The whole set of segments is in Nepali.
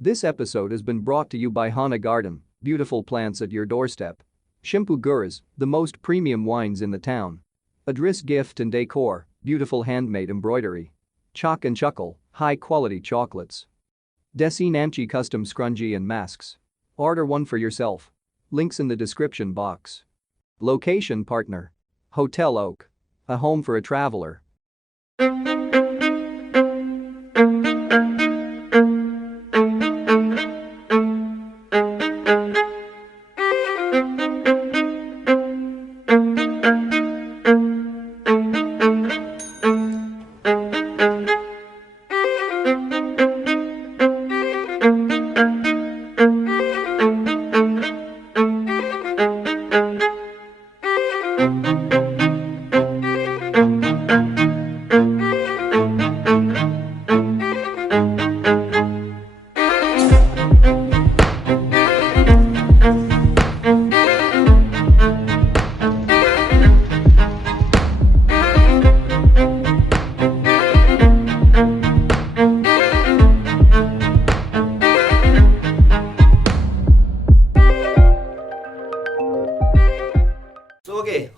This episode has been brought to you by Hana Garden, beautiful plants at your doorstep. Shimpu Gurus, the most premium wines in the town. Adris Gift and Decor, beautiful handmade embroidery. Chalk and Chuckle, high-quality chocolates. Desi Namchi custom scrunchie and masks. Order one for yourself. Links in the description box. Location partner. Hotel Oak. A home for a traveler.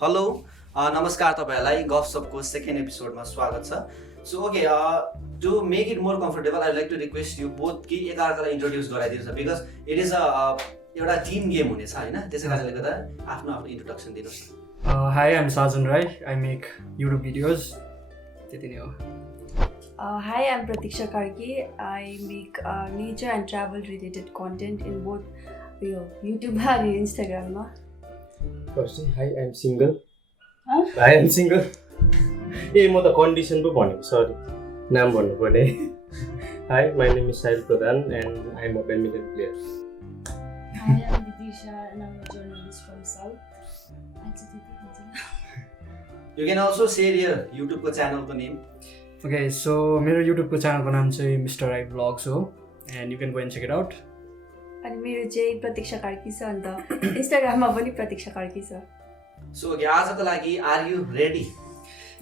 Hello नमस्कार तपाईहरुलाई गफसपको सेकेन्ड एपिसोडमा स्वागत छ so okay to make it more comfortable I like to request you both कि एकअर्कालाई इन्ट्रोड्युस गराइदिनुहोस् बिकज इट इज एउटा टिम गेम हुनेछ हैन त्यसै कारणले गर्दा आफ्नो आफ्नो इन्ट्रोडक्सन दिनुहोस् Hi, I'm Sajan Rai. I make YouTube videos. त्यति नै हो. Hi, I'm Pratiksha Karki. I make nature and travel related content in both YouTube and Instagram. Firstly, hi, I'm single. Huh? I am single. ए म त कन्डिसन पो भनेको सरी नाम भन्नु पर्ने Hi, my name is Sahil Pradhan and I am a badminton player. Hi, I'm Vidisha and I'm a journalist from South. You can also share your युट्युबको च्यानलको नेम Okay, so मेरो युट्युबको च्यानलको नाम चाहिँ Mr. Rai Vlogs हो and you can go and check it out. अनि मेरो चाहिँ प्रतीक्षा कार्की छ अन्त इन्स्टाग्राममा पनि प्रतीक्षा कार्की छ सो ओके आजको लागि are you ready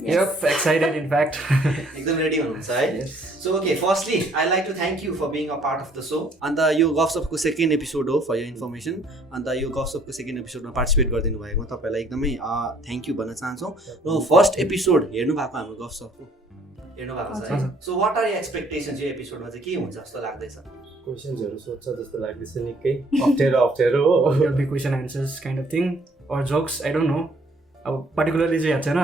Yep, excited in fact. एकदम रेडी हुनुहुन्छ है so okay firstly I like to thank you for being a part of the so अन्त यो गफसपको सेकेन्ड एपिसोड हो फर यर इन्फर्मेसन अन्त यो गफसपको सेकेन्ड एपिसोडमा पार्टिसिपेट गरिदिनु भएकोमा तपाईँलाई एकदमै थ्याङ्क यू भन्न चाहन्छौँ र फर्स्ट एपिसोड हेर्नु भएको हाम्रो गफसपको हेर्नु भएको छ है so what are your expectations यो एपिसोडमा चाहिँ के हुन्छ जस्तो लाग्दैछ क्वेसन्सहरू सोध्छ जस्तो लाग्दैछ निकै अप्ठ्यारो हो There'll be question answers kind of thing or jokes, I don't know. अब particularly चाहिँ याद छैन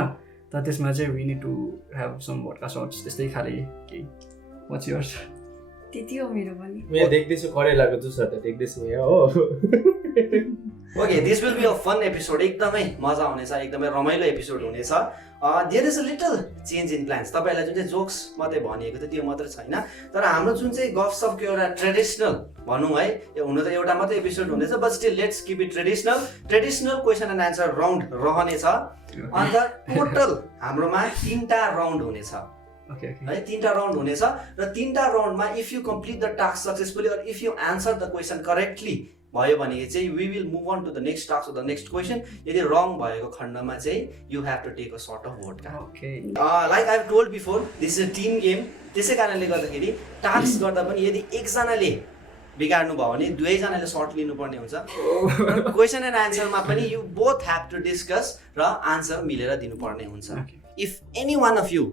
तर त्यसमा चाहिँ we need to have some vodka shots त्यस्तै खाले केही. What's yours? त्यति हो मेरो पनि म यहाँ देख्दैछु करेलाको जुसहरू त देख्दैछु यहाँ हो okay this will be a fun episode एकदमै मजा आउनेछ एकदमै रमाइलो एपिसोड हुनेछ there is a little change in plans तपाईँलाई जुन चाहिँ जोक्स मात्रै भनिएको थियो त्यो मात्रै छैन तर हाम्रो जुन चाहिँ गफसपको एउटा ट्रेडिसनल भनौँ है हुन त एउटा मात्रै एपिसोड हुनेछ but still let's keep it traditional question and answer round रहनेछ अन्त टोटल हाम्रोमा 3टा राउन्ड हुनेछ Okay. है 3टा राउन्ड हुनेछ र 3टा राउन्डमा if you complete the task successfully or if you answer the question correctly भयो भने चाहिँ we will move on to the next task the next question यदि रङ भएको खण्डमा चाहिँ you have to take a short of भोटका Okay. Like I have told before this is a team game त्यसै कारणले गर्दाखेरि टास्क गर्दा पनि यदि एकजनाले बिगार्नु भयो भने दुवैजनाले सर्ट लिनुपर्ने हुन्छ क्वेसन एन्ड आन्सरमा पनि you both have to discuss र आन्सर मिलेर दिनुपर्ने हुन्छ if any one of you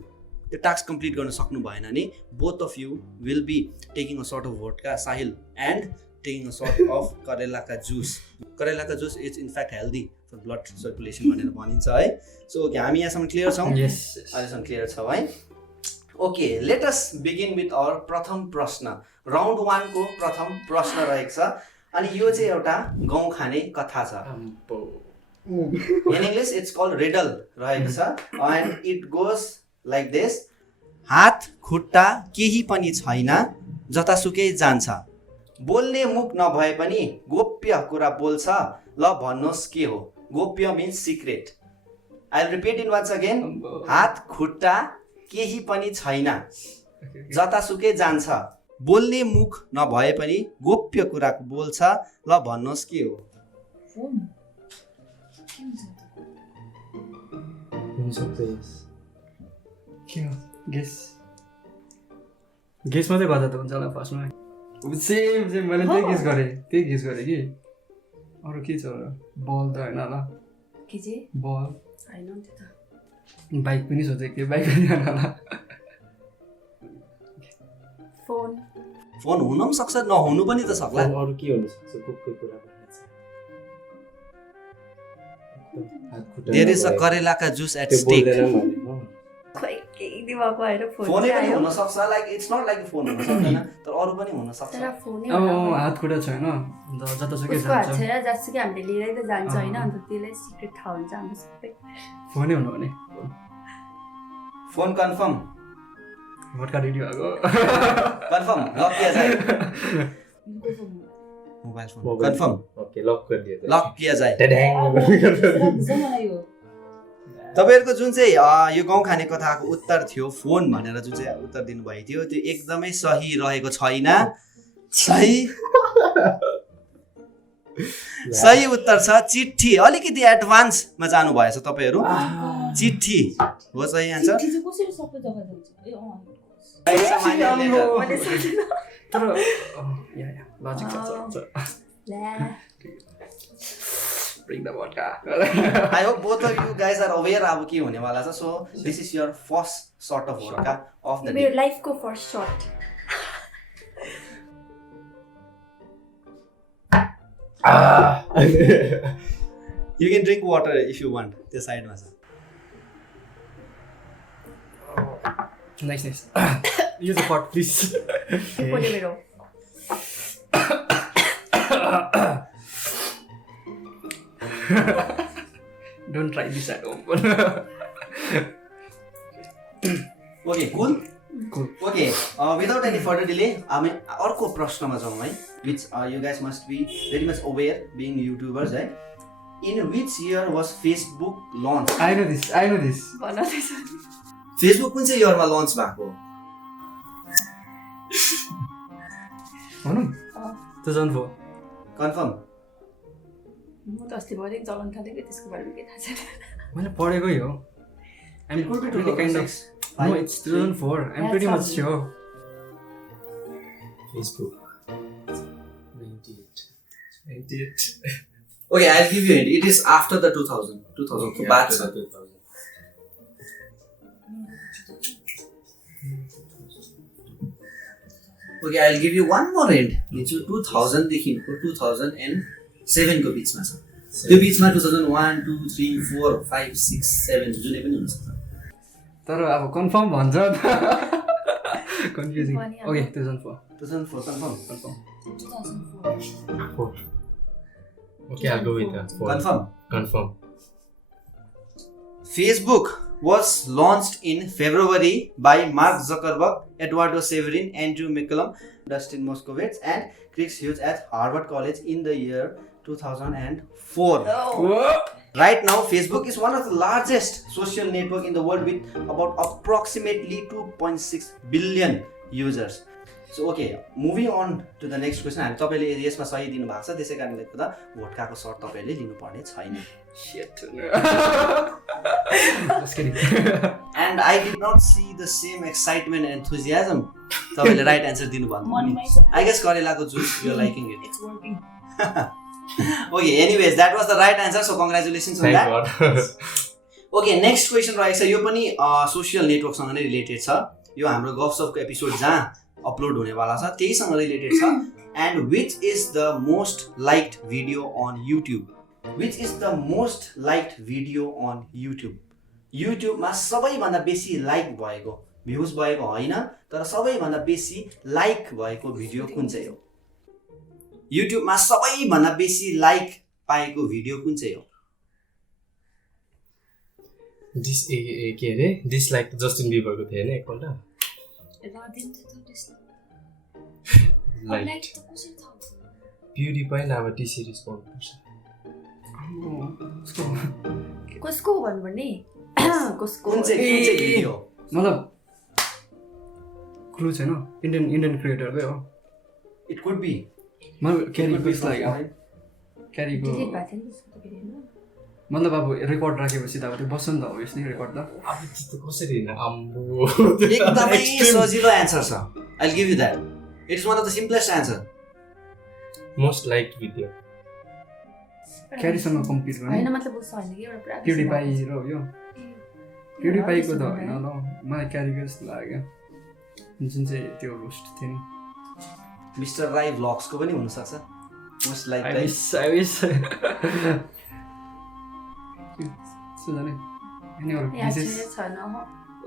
त्यो टास्क कम्प्लिट गर्न सक्नु भएन भने both of you will be taking a short of भोटका साहिल and taking a short of करेलाका juice is in fact healthy for blood circulation भनेर भनिन्छ है सो ओके हामी यहाँसम्म क्लियर छौँ Yes. अहिलेसम्म क्लियर छौँ है okay let us begin with our प्रथम प्रश्न राउन्ड 1 को प्रथम प्रश्न रहेको छ अनि यो चाहिँ एउटा गाउँ खाने कथा छ in English it's called riddle रहेको छ and it goes like this हात खुट्टा केही पनि छैन जतासुकै जान्छ बोल्ने मुख नभए पनि गोप्य कुरा बोल्छ ल भन्नुहोस् के हो गोप्य means secret I will repeat in once again हात खुट्टा केही पनि छैन जतासुकै जान्छ बोल्ने मुख नभए पनि गोप्य कुरा बोल्छ ल भन्नुहोस् के हो के हो गेस मात्रै गर्दा त हुन्छ होला फर्स्टमा सेम मैले त्यही गेस गरेँ कि अरू के छ बल त होइन होला के चाहिँ बल होइन त्यो त बाइक पनि सोचेको थिएँ बाइक पनि होइन होला फोन फोन हुन पनि सक्छ नहुनु पनि त सक्ला अरू के हुन सक्छ कुकुर कुरा देयर इज अ करेलाका जुस एट स्टेक खोइ केही दिमागमा आएर फोन फोनै पनि हुन सक्छ like it's not like phone हुन सक्दैन तर अरू पनि हुन सक्छ तर फोनै अब हात खुट्टा छैन जतासुकै उसको हात जान्छ छैन जसुकै हामीले लिएरै त जान्छ होइन अन्त त्यसलाई सिक्रेट थाहा हुन्छ हाम्रो सबै फोनै हुनु भने फोन कन्फर्म भोटका रेडी भएको कन्फर्म लक किया जाए mobile phone confirm okay lock गरिदिए लक किया जाए ट्याड्याङ तपाईहरुको जुन चाहिँ यो गाउँ खाने कथाको उत्तर थियो फोन भनेर जुन चाहिँ उत्तर दिनुभएको थियो त्यो एकदमै सही रहेको छैन सही उत्तर छ चिट्ठी अलिकति एडभान्समा जानु भएछ तपाईहरु चिट्ठी हो सही आन्सर तर लजिक छ bring the vodka I hope both of you guys are aware अब के हुने वाला छ so this is your first sort of vodka of the day मेरो लाइफको first shut you can drink water if you want त्यो साइडमा छ nice use a pot please कोले मेरो don't try this at home okay cool okay without any further delay हामी अर्को प्रश्नमा जाउँ है which you guys must be very much aware being YouTubers है in which year was Facebook launched I know this Facebook कुन चाहिँ इयरमा लन्च भएको भनौँ 2004 कन्फर्म म त अस्ति भरे चलाउन थालेको त्यसको बारेमा के थाहा छैन मैले पढेकै हो I'm pretty kind of no it's 2004 I'm pretty much sure Facebook 98 okay I'll give you a hint it is after the 2000 को बाद छ okay I'll give you one more hint it's 2000 देखिको 2007 को बीचमा छ त्यो बीचमा 2001 2 3 4 5 6 7 जुनै पनि हुन सक्छ तर अब कन्फर्म भन्छ confusing okay 2004 confirm 2004 okay I'll go with that confirm Facebook was launched in February by Mark Zuckerberg, Eduardo Severin, Andrew McCallum, Dustin Moskovitz, and Chris Hughes at Harvard College in the year 2004. Right now, Facebook is one of the largest social network in the world with about approximately 2.6 billion users. So okay, moving on to the next question. हामी तपाईले यसमा सही दिनु भएको छ त्यसै कारणले गर्दा भोटकाको सर्ट तपाईले लिनु पर्ने छैन. Shit. Just kidding. And I did not see the same excitement and enthusiasm. तपाईले राइट आन्सर दिनु भयो नि. I guess करेलाको juice you're liking it. It's working. Okay, anyways, that was the right answer. So congratulations on that. Okay, next question रहेको छ यो पनि सोशल नेटवर्कसँग नै रिलेटेड छ. यो हाम्रो गफसफको एपिसोड जहाँ अपलोड हुने वाला छ त्यहीसँग रिलेटेड छ. And which is the most liked video on YouTube? Which is the most liked video on YouTube? YouTube मा सबैभन्दा बेसी लाइक भएको भ्युज भएको हैन तर सबैभन्दा बेसी लाइक भएको भिडियो कुन चाहिँ हो? YouTube मा सबैभन्दा बेसी लाइक पाएको भिडियो कुन चाहिँ हो? दिस के अरे डिसलाइक जस्टिन बिबरको थियो हैन एकपल्ट लाइक ब्युटी पाइन अब टी सिरिज पाउनुपर्छ कसको भन्नुपर्ने कसको कुन चाहिँ भिडियो? मतलब क्लु छैन इन्डियन क्रिएटरकै हो It could be. क्यारीको क्यारीको डिलिट भएको थियो नि त्यसको त भिडियो मतलब अब रेकर्ड राखेपछि त अब त्यो बस्छ नि त अभियसली रेकर्ड त अब त्यस्तो कसरी हैन आम्बो एकदमै सजिलो एन्सर छ. I'll give you that. It is one of the simplest answer. Most liked video. क्यारीसँग कम्पिट गर्ने होइन मतलब उस होइन कि एउटा पुरा PewDiePie र यो PewDiePie को त होइन होइन ल मलाई क्यारीको जस्तो लाग्यो जुन चाहिँ त्यो रोस्ट थियो नि Mr. Rai vlogs को पनि हुन सक्छ. Most I likely. wish so जाने any other pieces छैन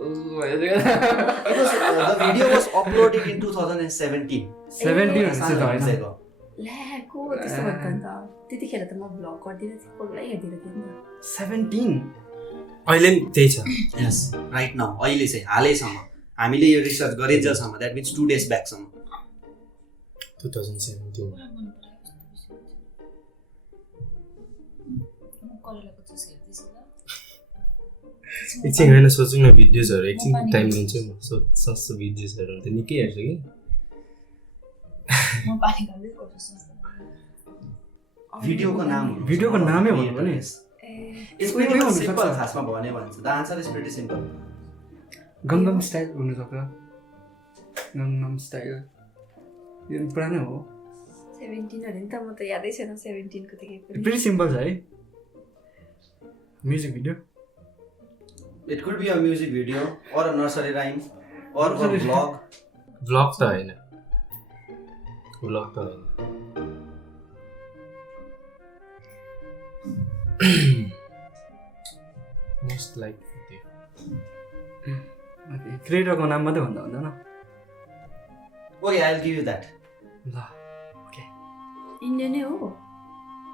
The video was uploaded in 2017. 70 सानो हुन्छ त years होइन ago. ल्या को त्यस्तो भन्दा नि त त्यतिखेर त म भ्लग गर्दिनँ थिएँ कसलाई हेर्दिनँ थिएँ नि त 17 अहिले पनि त्यही छ. Yes, right now. अहिले चाहिँ हालैसम्म हामीले यो रिसर्च गरेन्जेलसम्म द्याट मिन्स 2 days ब्याकसम्म 2017. एकछिन होइन सोच्नु न भिडियोजहरू एकछिन टाइम लिन्छु म सस्तो भिडियोजहरू त निकै हेर्छु कि भिडियोको नाम भिडियोको नामै भन्नु भने इट्स भेरी सिम्पल खासमा भन्यो भने the answer is very simple Gangnam style हुनसक्छ गङ्गम स्टाइल यो पुरानो हो 17 अरे नि त म त यादै छैन 17 को त केही पनि प्रिटी सिम्पल छ है music video it could be a music video or a nursery rhyme or a vlog vlog त होइन मोस्ट लाइक भिडियो क्रिएटरको नाम मात्रै भन्दा हुँदैन okay I will give you that ल इन्डियन नै हो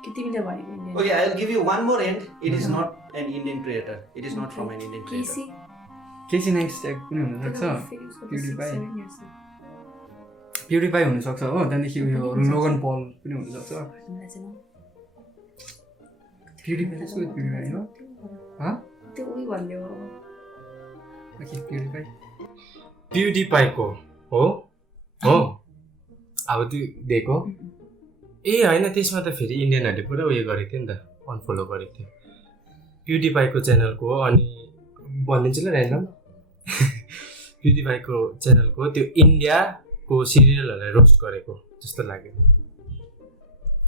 कि तिमीले भनेको Indian Okay, I'll give you one more hint. It is not an Indian creator. It is not from an Indian creator. Casey Casey Neistat पनि हुनसक्छ PewDiePie PewDiePie हुनसक्छ हो त्यहाँदेखि यो लोगन पल पनि हुनसक्छ PewDiePie त्यसको PewDiePie हो त्यो उही भन्यो ओके PewDiePie PewDiePie को हो अब त्यो दिएको ए होइन त्यसमा त फेरि इन्डियनहरूले पुरा उयो गरेको थियो नि त अनफलो गरेको थियो PewDiePie को च्यानलको हो अनि भनिदिन्छु ल ऱ्यान्डम PewDiePie को च्यानलको त्यो इन्डियाको सिरियलहरूलाई रोस्ट गरेको जस्तो लाग्यो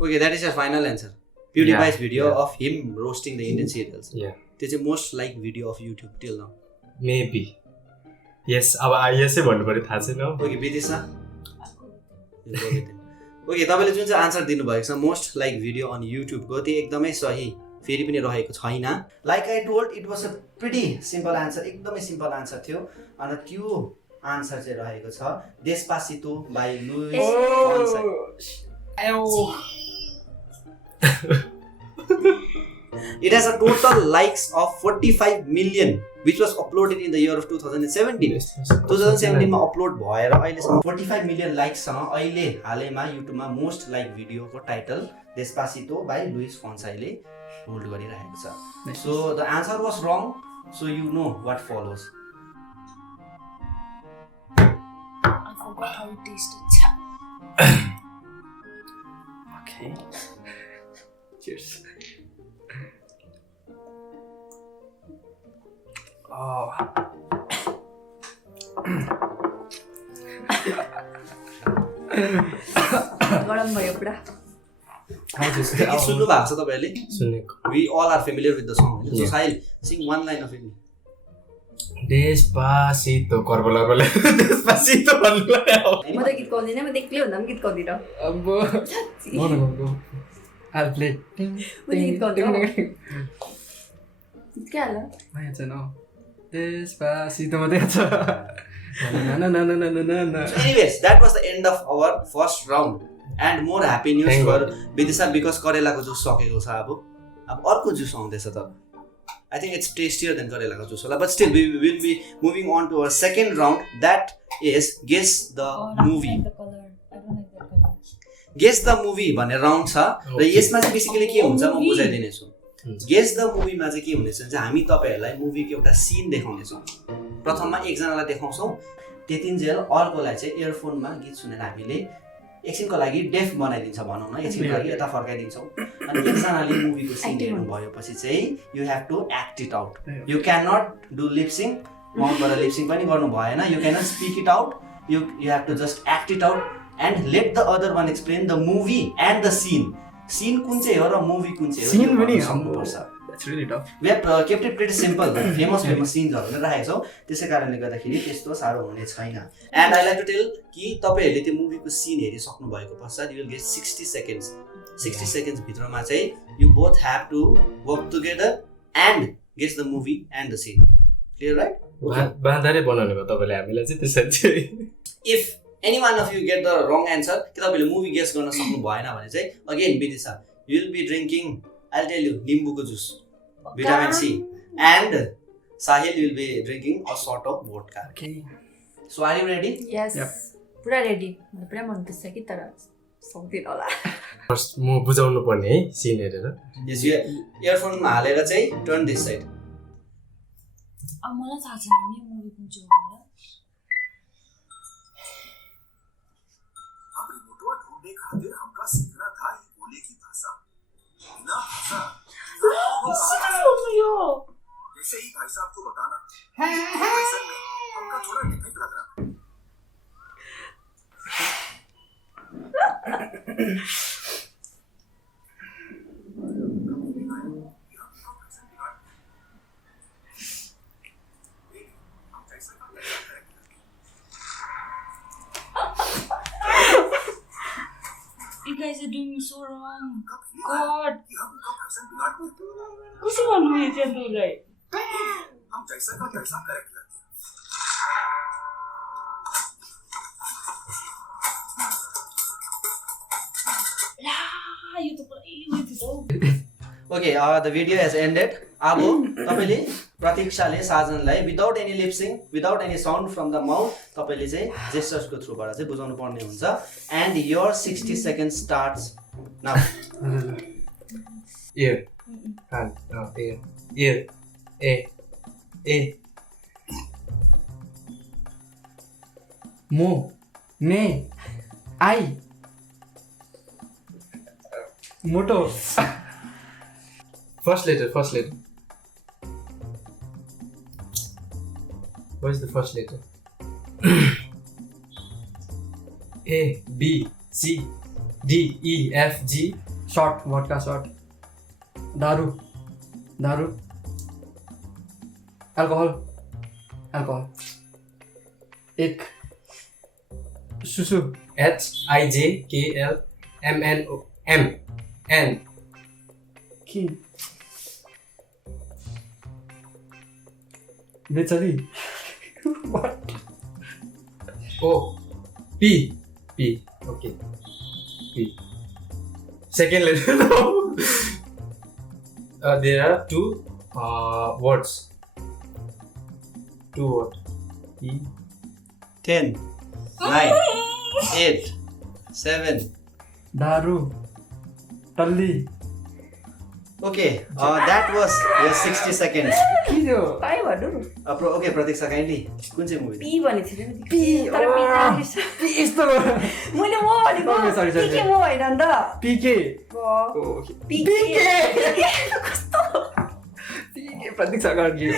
Okay, that is your final answer. PewDiePie's video yeah. of him roasting the Indian serials. Yeah. This is the most liked video of YouTube till now. Maybe यस अब यसै भन्नु पर्यो थाहा छैन Okay, Vidisha. Okay, तपाईले जुन चाहिँ आन्सर दिनुभएको छ most like video on YouTube को त्यो एकदमै सही फेरि पनि रहेको छैन like I told it was a pretty simple answer एकदमै सिम्पल आन्सर थियो अनि त्यो आन्सर चाहिँ रहेको छ Despacito by Luis Fonsi It has a total likes of 45 million which was uploaded in the year of 2017. 2017 मा अपलोड भएर अहिलेसम्म 45 मिलियन लाइक्स सँग अहिले हालैमा युट्युबमा मोस्ट लाइक भिडियोको टाइटल डेस्पासितो बाइ लुइस फोन्साले होल्ड गरिरहेको छ so the answer was wrong so you know what follows I forgot how it tasted. Okay. Cheers. Oh. गरम भयो पुरा सुन्नु भएको छ तपाईहरुले सुनेको we all are familiar with the song so Sahil sing one line of it Despacito करबलरले डेस्पासितो भन्नुलाई म त गीत गाउँदिनँ म त एक्लै हुँदा पनि गीत गाउँदिनँ अब go. I'll play. म त गीत गाउँदिनँ क्या होला Why it's no? Despacito मात्रै छ na na. anyways that was the end of our first round and more happy news Thank for God. Vidisha because करेलाको जुस सकेको छ अब अर्को जुस आउँदैछ त I think it's tastier than करेलाको जुस होला but still we will be moving on to our second round that is guess the movie guess the movie भन्ने राउन्ड छ र यसमा चाहिँ बेसिकली के हुन्छ म बुझाइदिने छु गेस द मुभीमा चाहिँ के हुनेछ भने हामी तपाईहरुलाई मुभीको एउटा सिन देखाउने छौं प्रथममा एकजनालाई देखाउँछौं त्यतिन्जेल अर्कोलाई चाहिँ इयरफोनमा गीत सुनेर हामीले एकछिनको लागि डेफ बनाइदिन्छ भनौं न एकछिनको लागि यता फर्काइदिन्छौं अनि एकजनाले मुभीको सिन हेर्नु भएपछि चाहिँ you have to act it out you can not do lip syncing माउथबाट लिपसिङ पनि गर्नु भएन you can not speak it out you have to just act it out and let the other one explain the movie and the scene कुन चाहिँ हो र मुभी कुन चाहिँ हो Scene पनि सक्नुपर्छ That's really tough. We have kept it pretty simple. Famous सिन्सहरू नै राखेको छौँ त्यसै कारणले गर्दाखेरि त्यस्तो साह्रो हुने छैन and I like to tell कि तपाईँहरूले त्यो मुभीको सिन हेरिसक्नु भएको पश्चात you will get 60 seconds 60 seconds भित्रमा चाहिँ you both have to work together and gets the movie and the scene clear right बाँधारै बनाउनु भयो तपाईँले हामीलाई चाहिँ त्यसरी चाहिँ if any one of you get the wrong answer कि तपाईँले मुभी गेस गर्न सक्नु भएन भने चाहिँ अगेन विदिशा you will be drinking I tell you निम्बुको juice vitamin C and Sahil will be drinking a sort of vodka. Okay. So are you ready? Yes. Yep. पुरा रेडी पुरा मन पर्छ कि तर सक्दिन होला फर्स्ट म बुझाउनु पर्ने है सिन हेरेर Yes, you earphone हालेर चाहिँ turn this side. अब मलाई थाहा छैन नि मुभी कुन चाहिँ हो भनेर अब रिमोटवा ढूंढने खातिर हमका सीखना था ये बोले की भाषा बिना भाषा जैसे ही भाई साहब को बताना असल में हमका थोड़ा डिफरेंट लग रहा You guys are doing me so wrong. God. कि हम उनका फैशन बिगाड़ देते कसो भन्नुभयो त्यो दुलाई हम जैसा का तैसा करेक्ट करते ला यो त पुरै उयो थियो Okay, the video has ended. अब तपाईले प्रतीक्षाले साजनलाई without any lip sync without any sound from the mouth तपाईले चाहिँ जेस्चर्सको थ्रुबाट चाहिँ बुझाउनु पर्ने हुन्छ and your 60 second starts now ear hand ear a Mo. Ne. I. Moto. first letter what is the first letter A B C D E F G Short. Vodka short. Daru. Alcohol. Ek. Susu. H I J K L M N O M N Key. Bitchari. What? O P okay P second letter there are two words E 10 9 8 7 Daru. Talli. Okay, that was your 60 seconds. Kido. पाइ भन्नु Okay, प्रतीक्षा काइन्डली कुन चाहिँ मुभी पी भनेको थिएन नि P. तर पी जानिस Yस्तो. मैले म भनेको Okay, sorry. पी के म होइन नि त PK. ग- पी कस्तो PK प्रतीक्षा गर्गी.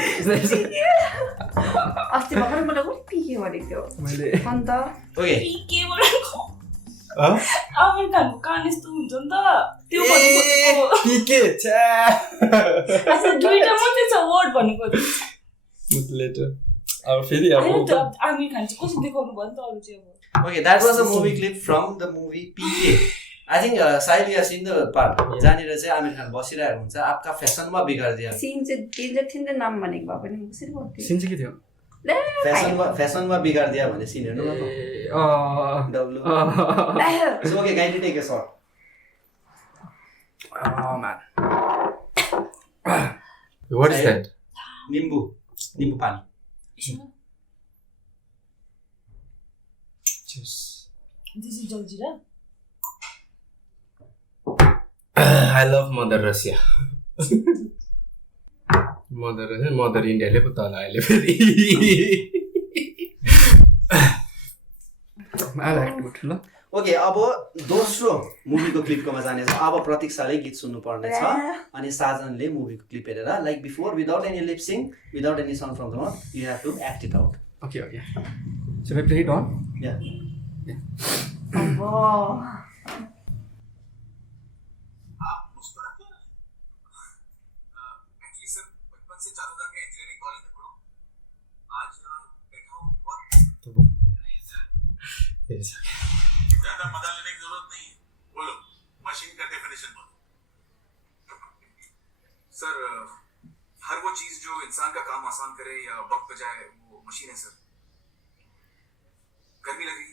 अस्ति भर्खर मलाई पनि पी के भनेको थियो मैले अन्त Okay, के भनेको आमिर खानको कान यस्तो हुन्छ नि त त्यो भनेको PK छ्या अच्छा दुईटा मात्रै छ वर्ड भनेको लेटर अब फेरि अब आमिर खान चाहिँ कसरी देखाउनु भयो नि त अरू चाहिँ अब okay, that was a movie clip from the movie PK. I think Sahil you have seen the part. जहाँनिर चाहिँ आमिर खान बसिरहेको हुन्छ आपका फेसनमा बिगारिदिया सिन चाहिँ डेन्जर थियो नि त नाम भनेको भए पनि कसरी भन्थ्यो सिन चाहिँ के थियो? फेसनमा बिगारिदिया भन्ने सिन हेर्नु न ए डब्लु so okay kindly take a shot man. what is that nimbu pani this is jaljeera I love Mother Russia mother इन्डियाले पो तल अहिले फेरि I like it ल ओके अब दोस्रो मुभीको क्लिपकोमा जानेछ अब प्रतीक्षाले गीत सुन्नु पर्ने छ अनि साजनले मुभीको क्लिप हेरेर like before without any lip sync without any sound from the mouth you have to act it out Okay. Should I play it on? या आप मुस्कुराते हैं एक्चुअली सर बचपन से चाहता था कि इंजीनियरिंग कॉलेज में पढूं आज यहाँ बैठा हूँ और ज्यादा मजा लेने की जरूरत नहीं है बोलो मशीन का डेफिनेशन बोलो सर हर वो चीज जो इंसान का काम आसान करे या वक्त बचाए वो मशीन है सर गर्मी लग रही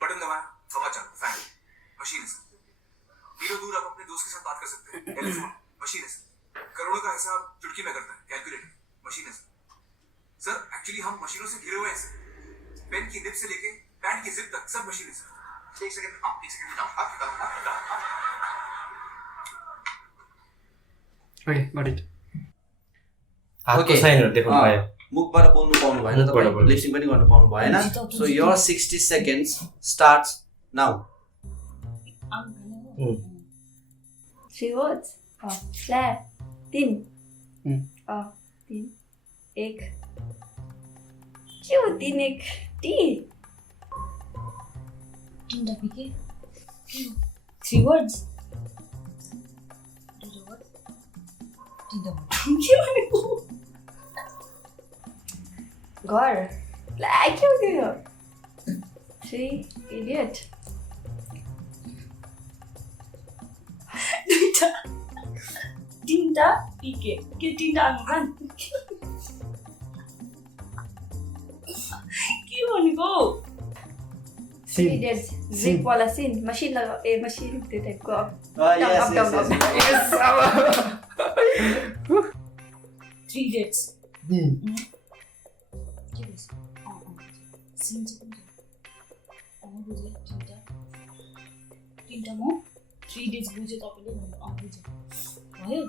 बटन दबाया हवा चालू फैन मशीन है सर मीलों दूर आप अपने दोस्त के साथ बात कर सकते हैं टेलीफोन मशीन है सर करोड़ों का हिसाब चुटकी में करता है कैलकुलेटर मशीन है सर एक्चुअली हम मशीनों से घिरे हुए हैं सर पेन की निब से लेके पैंट की जिप तक सब मशीन है सर एक सेकंड में अप एक सेकंड में down up down up down Okay, got it. हातको साइनहरु देख्नु पायो मुखबाट बोल्नु पाउनु भएन मुखबाट तपाईँ बोल्नु। लिपसिङ पनि गर्नु पाउनु भएन so your 60 seconds starts now 3 words. Slap. 3. 3. 1. क्यों 3 1 टी? तीनटा पिके 3 words तीनटा के भनेको घर. ला क्यों दियो? 3 idiot. तीनटा पिके के तीनटा आँगन के भनेको 3 idiots. Zip वाला scene. मशीन लगा मशीन त्यो टाइपको up yes, down. Yes. 3 dates के भन्छ सिन चाहिँ कुन बुझे तीनटा म 3 days बुझे तपाईले भनेको बुझे भयो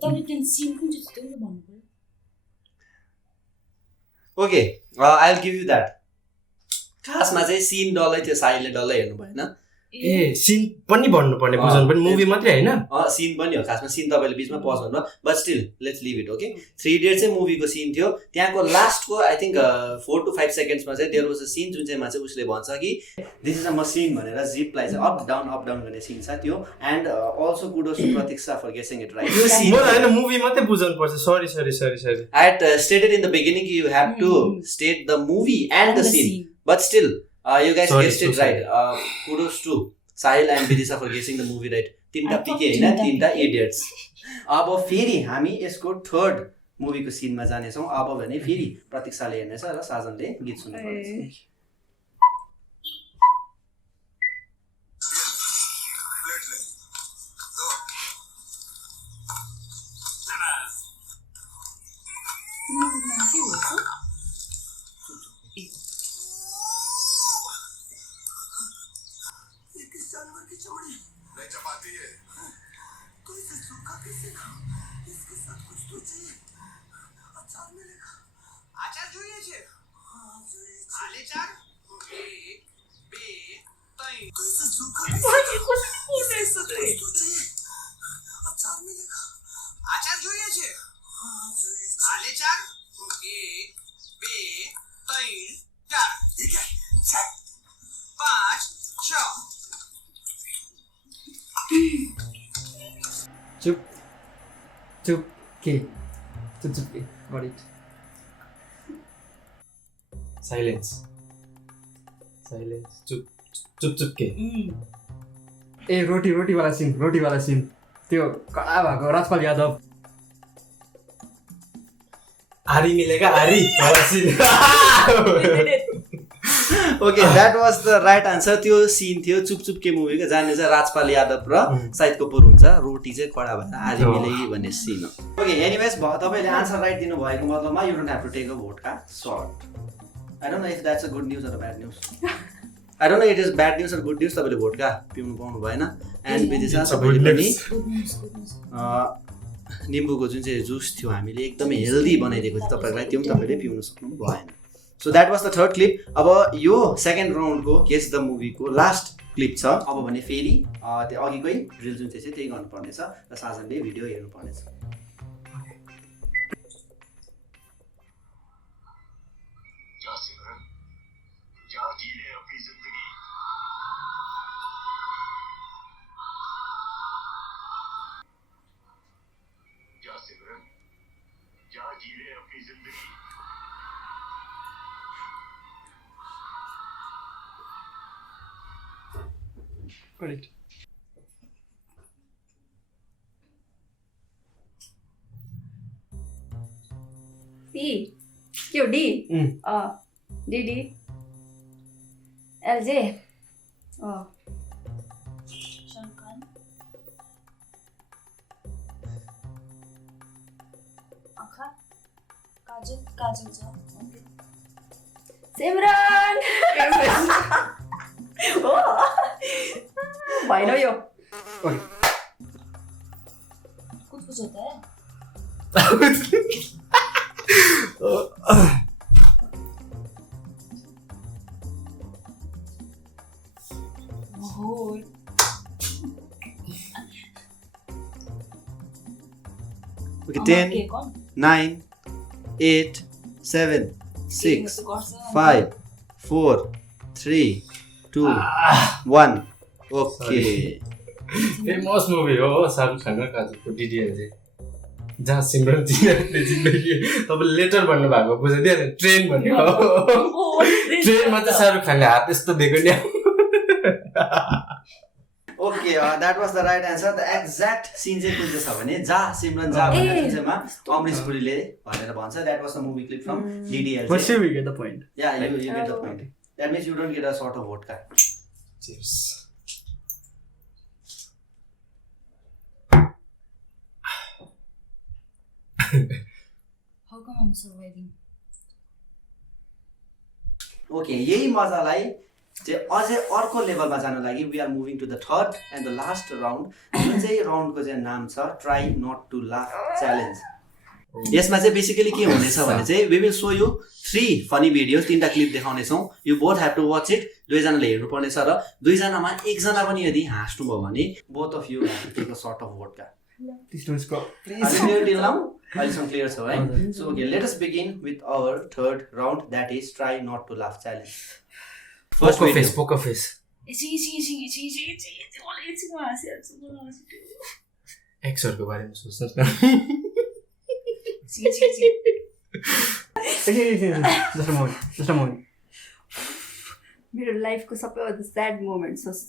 तपाईले त्यहाँ सिन कुन चाहिँ त्यो भन्नु पर्यो okay I will give you that खासमा चाहिँ सिन डल्लै थियो साईले डल्लै हेर्नु भएन ए सिन पनि भन्नुपर्ने बुझ्नु पनि मुभी मात्रै हैन सिन पनि हो खासमा सिन तपाईँले बिचमा पज गर्नु but still let's leave it okay 3 Idiots चाहिँ मुभीको सिन थियो त्यहाँको लास्टको आई थिङ्क 4 to 5 secondsमा चाहिँ देयर वाज अ सिन जुन चाहिँ मान्छे उसले भन्छ कि दिस इज अ मसिन भनेर जिपलाई चाहिँ अप डाउन गर्ने सिन छ त्यो एन्ड अल्सो कुडोज टु प्रतीक्षा फर गेसिङ इट राइट यो सिन म हैन मुभी मात्रै बुझ्नु पर्छ sorry I had stated in the beginning you have to state the movie and the scene. But still, you guys guessed it right. Kudos to Sahil and Vidisha for guessing the movie right. तीनटा पिके हैन तीनटा इडियट्स अब फेरि हामी यसको थर्ड मुभीको सिनमा जानेछौँ अब भने फेरि प्रतीक्षाले हेर्नेछ र साजनले गीत सुन्नुपर्छ के हो जानवर की चमड़ी नहीं चपाती है तो इसे सूखा कैसे खाऊं इसके साथ कुछ तो चाहिए अचार मिलेगा अचार જોઈએ છે हां જોઈએ છે આલે ચાર 1 2 3 तो इसे सूखा कैसे कुछ नहीं सकते तो चाहिए अचार मिलेगा अचार જોઈએ છે हां જોઈએ છે આલે ચાર 1 2 3 4 ठीक है 5 6 चुप के got it. साइलेन्स चुप के ए रोटी वाला सिन त्यो कडा भएको राजपाल यादव आरी मिलेगा आरी वाला scene okay that was the right answer त्यो सिन थियो चुप के मुभीको जाने चाहिँ राजपाल यादव र साहिद कपुर हुन्छ रोटी चाहिँ कडा भएर आली मिलेगी भन्ने सिन हो ओके एनिवेज तपाईँले आन्सर राइट दिनु भएको मतलबमा you don't have to take a vodka shot I don't know if that's a good news or bad news I don't know it is bad news or good news तपाईँले भोटका पिउनु पाउनु भएन एन्ड विदिशा तपाईँले पनि निम्बुको जुन चाहिँ जुस थियो हामीले एकदमै हेल्दी बनाइदिएको थियो तपाईँहरूलाई त्यो पनि तपाईँले पिउनु सक्नु भएन so that was the third clip अब यो second राउन्डको guess the मुभीको last clip छ अब भने फेरि त्यो अघिकै ड्रिल जुन चाहिँ छ त्यही गर्नुपर्नेछ र साजनले भिडियो हेर्नुपर्नेछ करेक्ट डी के हो D D D LJ Shahrukh Khan आँखा काजल काजल छ सिमरन हो भएन यो कुछ कुछ होता है ओहो Okay, 10, 9, 8, 7, 6, 5, 4, 3, 2, 1. Okay. फेमस मुभी हो शाहरुख खान र काजलको DDLJ जहाँ सिमरन जिन्दगी तपाईँले लेटर भन्नुभएको बुझाइदियो नि ट्रेन भन्ने हो ट्रेनमा चाहिँ शाहरुख खानले हात यस्तो दिएको नि Okay, that was the right answer. The exact scene चाहिँ कुन चाहिँ छ भने जा सिमरन जा भन्ने जुन चाहिँमा अमरीश पुरीले भनेर भन्छ. That was the movie clip from DDLJ. But still we get the point. Yeah, you get the point. That means you don't get a shot of vodka. Cheers. How come I'm surviving? Okay, यही मजालाई चाहिँ अझै अर्को लेभलमा जानु लागि we are moving to the third and the last round जुन चाहिँ राउन्डको चाहिँ नाम छ try not to laugh challenge. यसमा चाहिँ बेसिकली के हुनेछ भने चाहिँ we will show you 3 funny videos 3टा क्लिप देखाउनेछौँ. You both have to watch it. दुईजनाले हेर्नुपर्नेछ र दुईजनामा एकजना पनि यदि हाँस्नुभयो भने both of you have to take a short of vodka. Please don't stop. Clear till now? अहिलेसम्म क्लियर छ है. So okay, let us begin with our third round, that is try not to laugh challenge. First video. Poker face. एक्सहरूको बारेमा सोच्नुहोस् न. Just a moment. मेरो लाइफको सबैभन्दा स्याड मोमेन्ट सोच्छ.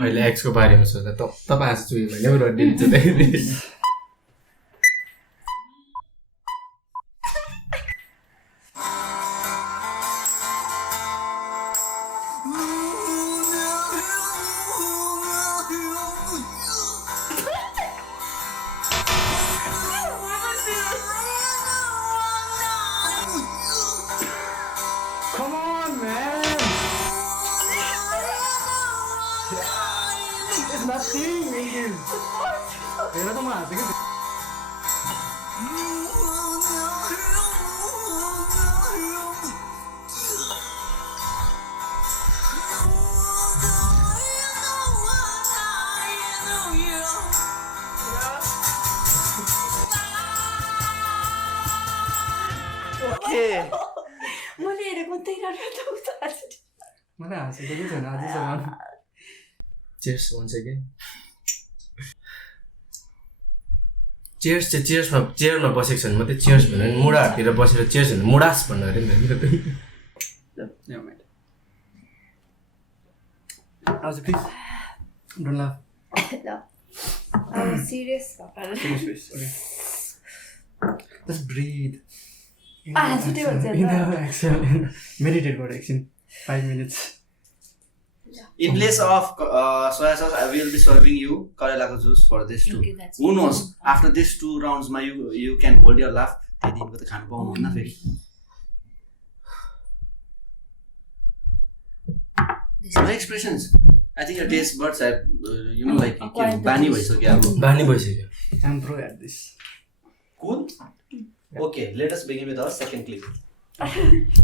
अहिले एक्सको बारेमा सोच्दा तपाईँ हाँस चुयो भने पो रड्डी Come on, man. It's nothing, man. हेर त म हाँसेको छु. Okay. मैले हेरेको त्यही राम्रो त उता मलाई हाँसेको चाहिँ छैन अझैसम्म. Chairs once again. चेयरमा बसेको छ भने मात्रै चेयर्स भन्यो भने मुढाहरूतिर बसेर चेयर्स भने मुडास भन्नु अरे नि त. Never mind. Azzy, please. Don't laugh. ल अब serious Serious face. Okay. Just breathe. छुट्टै भन्छ नि त. Inhale, exhale. Meditate for एकछिन 5 minutes. In place of soya sauce, I will be serving you karela juice for this too. Okay, that's Who it. knows? After these 2 rounds, you can hold your laugh. त्यही दिनको त खानु पाउनुहुन्न फेरि. No expressions. I think your taste buds have, like बानी भइसक्यो अब. बानी भइसक्यो. I'm pro at this. Cool? Okay, let us begin with our second clip.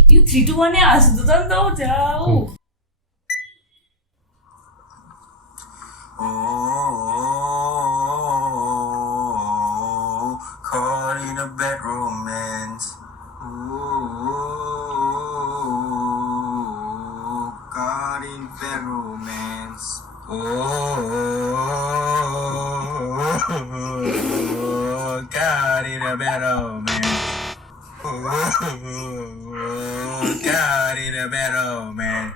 You 3 to 1 हाँस्नु त नि त जाऊ. Caught in a bad romance. Caught in bad romance. Caught in a bad romance. God in a battle, man.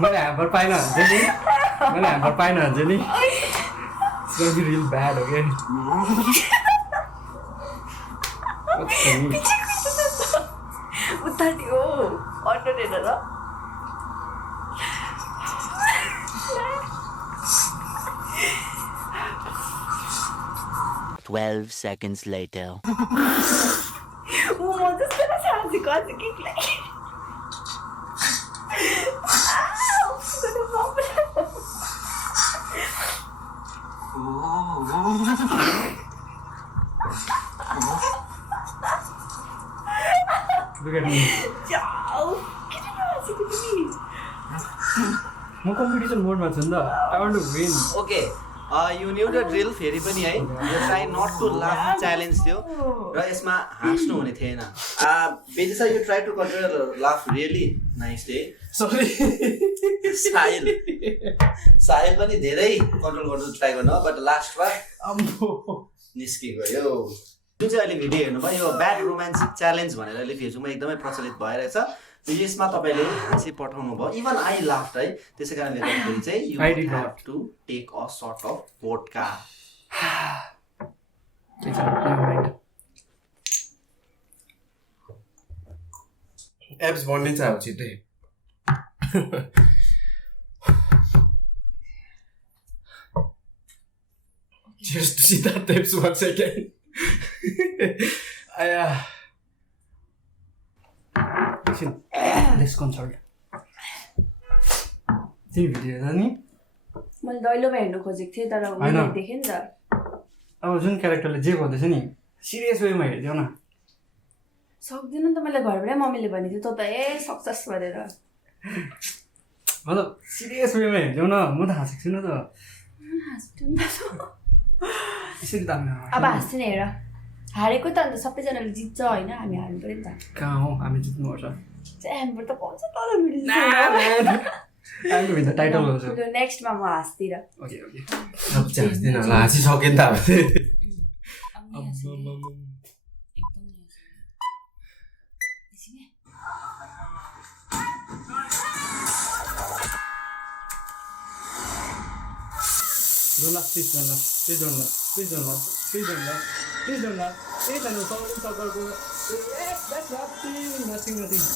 मैले ह्याम्पर पाइन हुन्छ नि मैले ह्याम्पर पाइन हुन्छ नि It's gonna be real bad, okay? What's funny? उता नि हो अन्डर हेरेर 12 seconds later. ऊ म जस्तो न साँझेको आज केकलाई Look at me. म कम्पिटिसन मोडमा छु नि त I want to win okay you knew the drill फेरि पनि है यो try not to laugh challenge थियो र यसमा हाँस्नु हुने थिएन बेजिसा you try to control laugh really nice day sorry Sahil पनि धेरै कन्ट्रोल गर्नु ट्राई गर्नु बट लास्टमा निस्किएको यो जुन चाहिँ अहिले भिडियो हेर्नुभयो यो ब्याड रोमान्टिक च्यालेन्ज भनेर अहिले फेसबुकमा एकदमै प्रचलित भइरहेछ यसमा तपाईँले हाँसी पठाउनु भयो इभन आई लाफ्ट है त्यसै कारणले गर्दाखेरि चाहिँ you have to take a short of vodka एप्स बनिन्छ अब छिट्टै Cheers to Siddharth Ebbs once again. Let's consult त्यही भिडियो हेर्दा नि मैले दैलोमा हेर्नु खोजेको थिएँ तर उनीहरूले देखेँ नि त अब जुन क्यारेक्टरले जे गर्दैछ नि सिरियस वेमा हेरिदियो न सक्दिनँ नि त मैले घरबाटै मम्मीले भनेको थियो त ए सक्छस् भनेर मतलब सिरियस वेमा हेरिदियो न म त हाँसेको छुइनँ त यसरी त अब हाँस्छु नि हेर हारेको त अन्त सबैजनाले जित्छ होइन हामी हार्नु पऱ्यो नि त कहाँ हो हामी जित्नुपर्छ हाम्रो त पाउँछ तर हाम्रो भित्र टाइटल हुन्छ नेक्स्टमा म हाँस्तिर ओके ओके अब चाहिँ हाँस्दिन होला हाँसिसक्यो नि त Don't laugh, please don't laugh. Please don't laugh. Please don't laugh. Please don't laugh. Please don't laugh. Anytime you go, that's nothing. Nothing.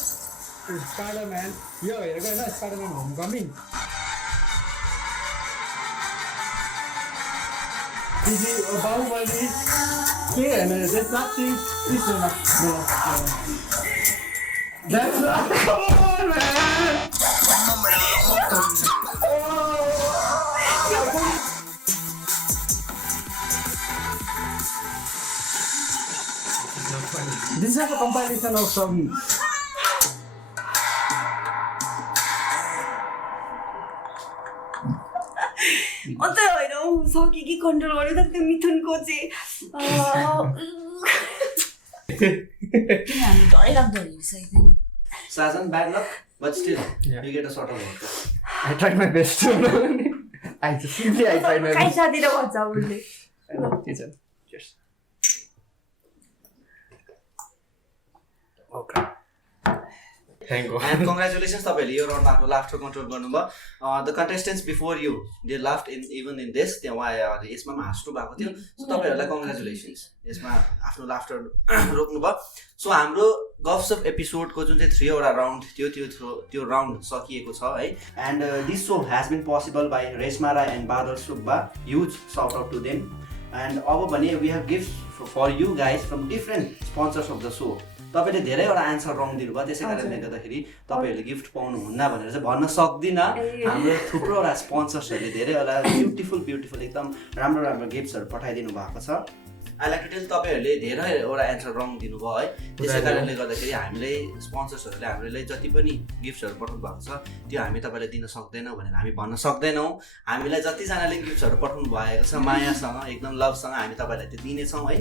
Spider-Man. Yo, you're going to Spider-Man Homecoming. Is it about money? Yeah, man, that's nothing. Please don't laugh. No. That's not. Come on, man. This is a compilation of some सके कि कन्ट्रोल गर्यो त त्यो मिथुनको चाहिँ किन हामी डरै लाग्दो हेरिसकेको थियो नि Sajan, bad luck, but still, Yeah. you get a sort of vodka. I tried my best to I tried my काहीँ best. साथीले भन्छ उसले Cheers. Okay. Thank God. And congratulations, तपाईँहरूले यो राउन्डमा आफ्नो लाफ्टर कन्ट्रोल गर्नुभयो. The contestants before you, they laughed even in this. त्यहाँ उहाँहरूले यसमा पनि हाँस्नु भएको थियो. So तपाईँहरूलाई congratulations. यसमा आफ्नो लाफ्टर रोक्नुभयो. सो हाम्रो गफसप एपिसोडको जुन चाहिँ 3 वटा राउन्ड थियो त्यो राउन्ड सकिएको छ है. And this show has been possible by Reshma Rai and Badal Subba. Huge shout out to them. And अब भने we have gifts for you guys from different sponsors of the show. तपाईले धेरैवटा आन्सर रङ दिनुभयो त्यसै कारणले गर्दाखेरि तपाईहरुले गिफ्ट पाउनुहुन्न भनेर चाहिँ भन्न सक्दिनँ. हाम्रो थुप्रोवटा स्पोन्सर्सहरूले धेरैवटा ब्युटिफुल एकदम राम्रो गिफ्ट्सहरु पठाइदिनु भएको छ. आई लाइक टु टेल तपाईहरुले धेरैवटा आन्सर रङ दिनुभयो है. त्यसै कारणले गर्दाखेरि हामीले स्पोन्सर्सहरुले हामीलाई जति पनि गिफ्ट्सहरु पठाउनु भएको छ त्यो हामी तपाईलाई दिन सक्दैनौं भनेर हामी भन्न सक्दैनौं. हामीलाई जति जनाले गिफ्ट्सहरु पठाउनु भएको छ मायासँग एकदम लभसँग हामी तपाईलाई त्यो दिने छौं है.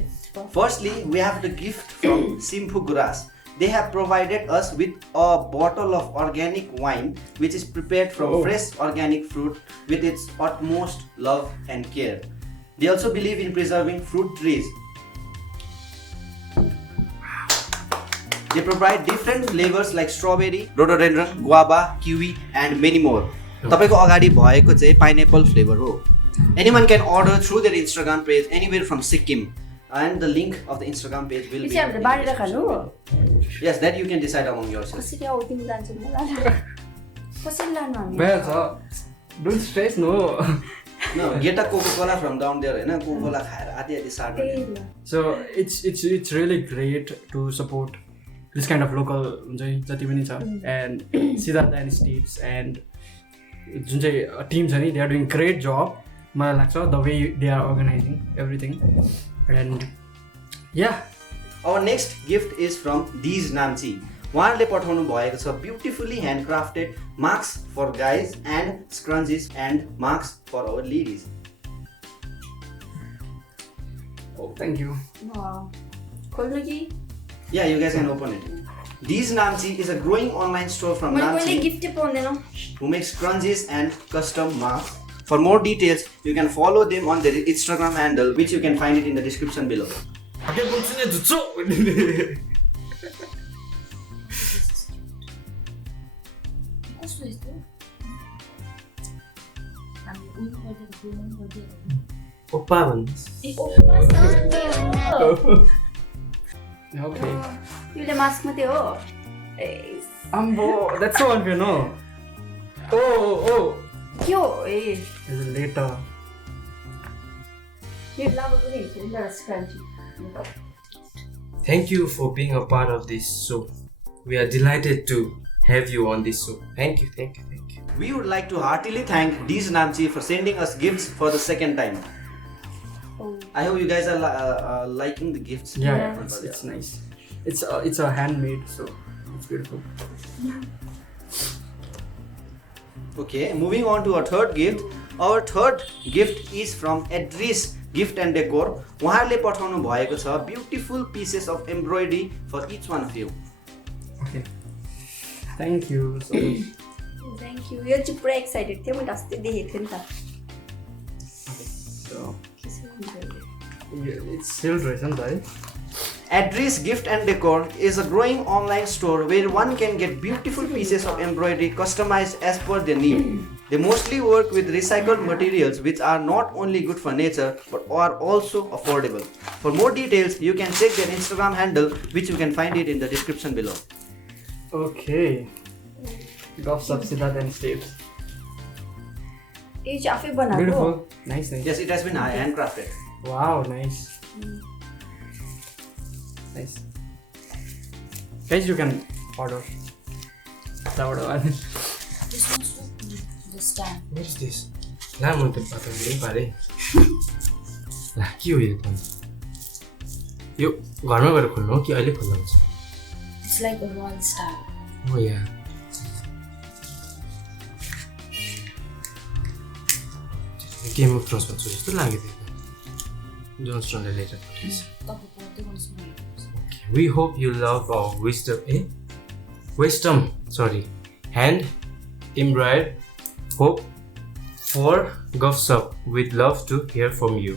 Firstly, we have the gift from Simphu Guras. They have provided us with a bottle of organic wine which is prepared from fresh organic fruit with its utmost love and care. They also believe in preserving fruit trees. They provide different flavors like strawberry, rhododendron, guava, kiwi and many more. तपाईको अगाडि भएको चाहिँ pineapple flavor हो. Anyone can order through their Instagram page anywhere from Sikkim. And the link of the Instagram page will be. हामीले बारेर खानु. Yes, that you can decide among yourselves. कसरी आउ तिमी जान्छौ म लानु. कसरी लानु हामी? Well, don't stress, no. No, get a Coca-Cola from down there, हैन Coca-Cola खाएर आधी सार्नु. So it's really great to support this kind of local जति पनि छ and Siddharth and Steve's and जुन चाहिँ टिम छ नि they are doing great job. मलाई लाग्छ the way they are organizing everything and yeah. Our next gift is from Deez Namchi. उहाँहरूले पठाउनु भएको छ beautifully handcrafted mask for guys and scrunchies and mask for our ladies. Oh, thank you. खोल्नु कि? Yeah, you guys can open it. Deez Namchi is a growing online store from मैले Namchi गिफ्ट पाउँदैन. who makes scrunchies and custom masks. For more details, you can follow them on their Instagram handle, which you can find it in the description below. अके बोल्छु नि जुत्सो. कस्तो यस्तो हामी उयो गर्दै गुनाम गर्दै ओप्पा भन्नुस्. ए ओप्पा Okay. तिमीले मास्क मात्रै हो. Ambo, that's so unfair, no? Oh. के हो ए? Is it later? यो लाभ पनि हेर्नु स्क्रन्ची. Thank you for being a part of this show. We are delighted to have you on this show. Thank you. We would like to heartily thank Deez Namchi for sending us gifts for the second time. I hope you guys are liking the gifts. Yeah, it's nice. It's a handmade, so it's beautiful. Okay, moving on to our third gift. Our third gift is from Edris Gift and Decor. उहाँहरूले पठाउनु भएको छ beautiful pieces of embroidery for each one of you. Okay. Thank you so much. Thank you. यो चाहिँ पुरा एक्साइटेड थिएँ, मैले अस्ति देखेको थिएँ नि त. So it's sealed resin, right? Edris Gift and Decor is a growing online store where one can get beautiful pieces of embroidery customized as per their need. They mostly work with recycled materials which are not only good for nature but are also affordable. For more details, you can check their Instagram handle, which you can find it in the description below. Okay. Gossip Siddharth and Steve's. यो चाहिँ आफै बनाएको. Beautiful. Nice. Yes, it has been handcrafted. Wow, nice. Nice. Guys, you can order. This one's the stand. What is this? ला म त पत्ता पनि पारे. ला के हो यो त? यो घरमा गएर खोल्नु हो कि अहिले खोल्नु हुन्छ? It's like a wall stand. Oh yeah. Game of थ्रोन्समा छु जस्तो लाग्यो त्यो जोन स्टोनले लेटर पठाएछ तपाईँको त्यो गर्नुहोस् न। We hope you love our wisdom, hand embroidered hope for Gofsup with love to hear from you.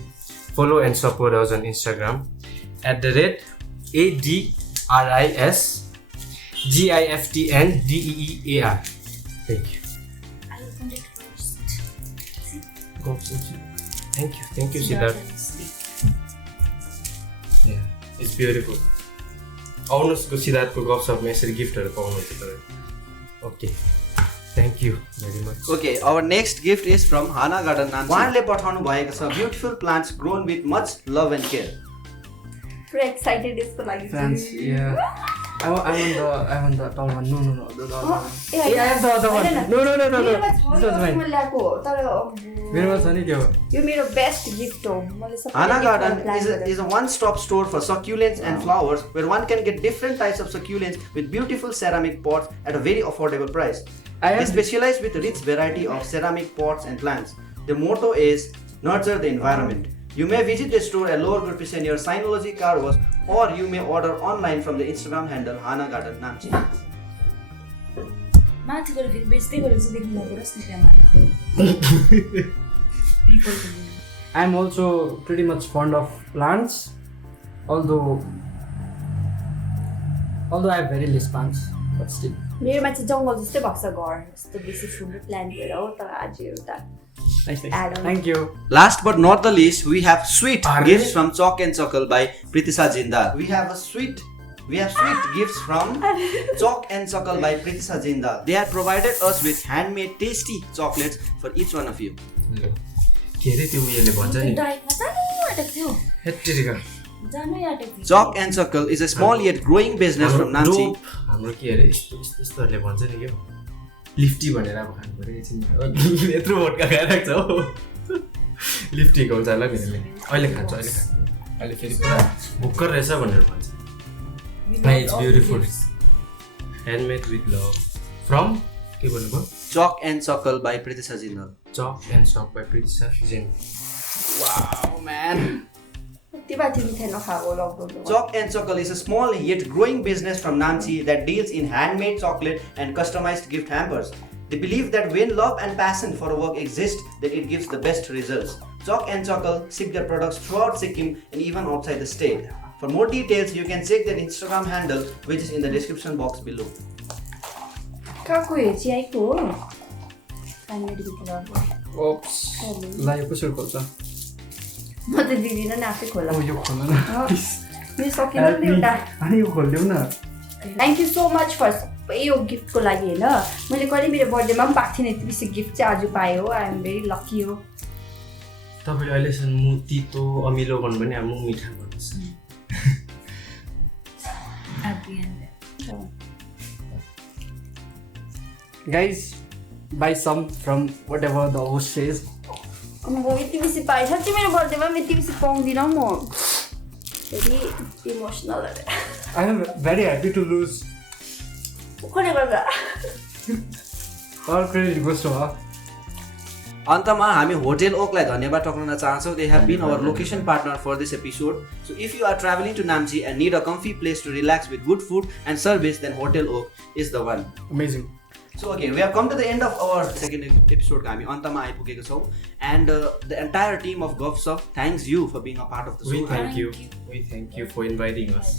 Follow and support us on Instagram @ADRISGIFTNDEEAR. Thank you. I opened it first. See? Gofsup. Thank you, Siddharth. Yeah, it's beautiful. आउनुहोस् सिद्धार्थको गफसपमा यसरी गिफ्टहरू पाउनुहुन्छ तपाईँ okay thank you very much Okay, our next gift is from Hana Garden Namchi. उहाँले पठाउनु भएको छ beautiful plants grown with much love and care. Very excited यसको लागि Plants, yeah. I want the tall one. No. The tall one. A I have the other one. No. मेरोमा This छ was यो mine. मैले ल्याएको हो तर मेरोमा छ नि त्यो यो मेरो बेस्ट गिफ्ट हो मैले सबैलाई Hana gift Garden plan गरेको। is a one-stop store for succulents and flowers where one can get different types of succulents with beautiful ceramic pots at a very affordable price. They specialize with a rich variety of ceramic pots and plants. Their motto is nurture the environment. You may visit the store at Lower Gurpisen near Sinology Car Wash, or you may order online from the Instagram handle Hana Garden Namchi. माथि गएर फेरि बेच्दै गरेको चाहिँ देख्नु नपरोस् नि त्यहाँ I'm also pretty much fond of plants, although I have very less plants, but still. मेरोमा चाहिँ जङ्गल जस्तै भएको छ घर यस्तो बेसी फुल प्लान्ट भएर हो तर आज एउटा Nice. Add on. Thank you. Last but not the least, we have sweet gifts from Chalk and Chuckle by Pritisa Jindal. We have sweet gifts from Chalk and Chuckle by Pritisa Jindal. They have provided us with handmade tasty chocolates for each one of you. के अरे त्यो उयोले भन्छ नि डाइटमा जानु आँटेको थियो हेट्टेरिका जानै आँटेको थियो Chalk and Chuckle is a small yet growing business from Namchi. हाम्रो के अरे यस्तोहरूले भन्छ नि क्या लिफ्टी भनेर अब खानु पऱ्यो एकछिन यत्रो भोटका खाइरहेको छ हो लिफ्टी खुवाउँछ होला नि अहिले खान्छ अहिले फेरि पुरा भुक्कर रहेछ भनेर भन्छ it's beautiful handmade with love from के भन्नुभयो Chalk and Chuckle by Pritisa Jindal. Chalk and सक बाई प्रिटिसा जेन Wow, man. कति बाटी मिठाई नखाएको लकडाउनमा Chalk and Chuckle is a small yet growing business from Namchi that deals in handmade chocolate and customized gift hampers. They believe that when love and passion for a work exist, then it gives the best results. Chalk and Chuckle ship their products throughout Sikkim and even outside the state. For more details, you can check their Instagram handle, which is in the description box below. कहाँको यो चाहिँ आएको हो पानीहरू भित्र Oops. ल यो कसरी खोल्छ म त दिदिनँ नि आफै खोला यो खोल्न न यो सकिन नि एउटा अनि यो खोलिदेऊ न thank you so much for सबै यो गिफ्टको लागि होइन मैले कहिले मेरो बर्थडेमा पनि पाएको थिएन यति बेसी गिफ्ट चाहिँ आज पाएँ हो आई एम भेरी लकी हो तपाईँले अहिलेसम्म मु तितो अमिलो भन्नु पनि अब मु मिठा भन्नुहोस् Guys, buy some from whatever the host says. म यति बेसी पाएँ साँच्चै मेरो बर्थडेमा पनि यति बेसी पाउँदिनँ म फेरि emotional I am very happy to lose. कसले गर्दा All credit goes to her. अन्तमा हामी होटेल ओकलाई धन्यवाद टक्राउन चाहन्छौँ. They have been our location partner for this episode. So if you are traveling to Namchi and need a comfy place to relax with good food and service, then Hotel Oak is the one. Amazing. So okay, we have come to the end of our second episode. हामी अन्तमा आइपुगेको छौँ. And the entire team of Gofsup thanks you for being a part of the show. We thank you for inviting us.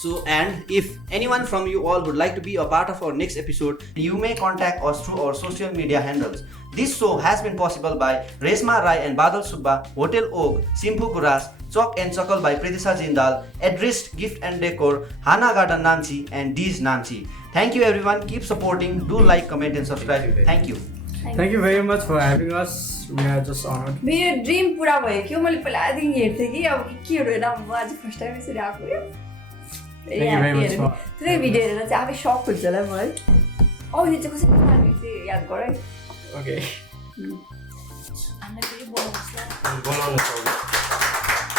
So, and if anyone from you all would like to be a part of our next episode, you may contact us through our social media handles. This show has been possible by Resma Rai and Badal Subba, Hotel Oak, Simphu Kuras, Chalk and Chuckle by Pritisa Jindal, Adrist Gift and Decor, Hana Garden Namchi, and Dees Namchi. Thank you everyone. Keep supporting. Do like, comment and subscribe. Thank you. Thank you very much for having us. We are just honored. मेरो ड्रिम पुरा भयो कि मैले पहिलादेखि हेर्थेँ कि अब केहरू होइन म आज फर्स्ट टाइम यसरी आएको यो Thank you very much for- त्यो भिडियो हेरेर चाहिँ आफै सक हुन्छ होला म है यो चाहिँ कसरी बनाउने चाहिँ याद गर है Okay. हामीलाई फेरि बोलाउनुहोस् ल बोलाउनु पर्यो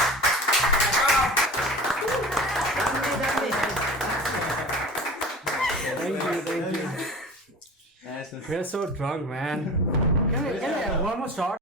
Thank you. We are so drunk, man. Can I one more shot?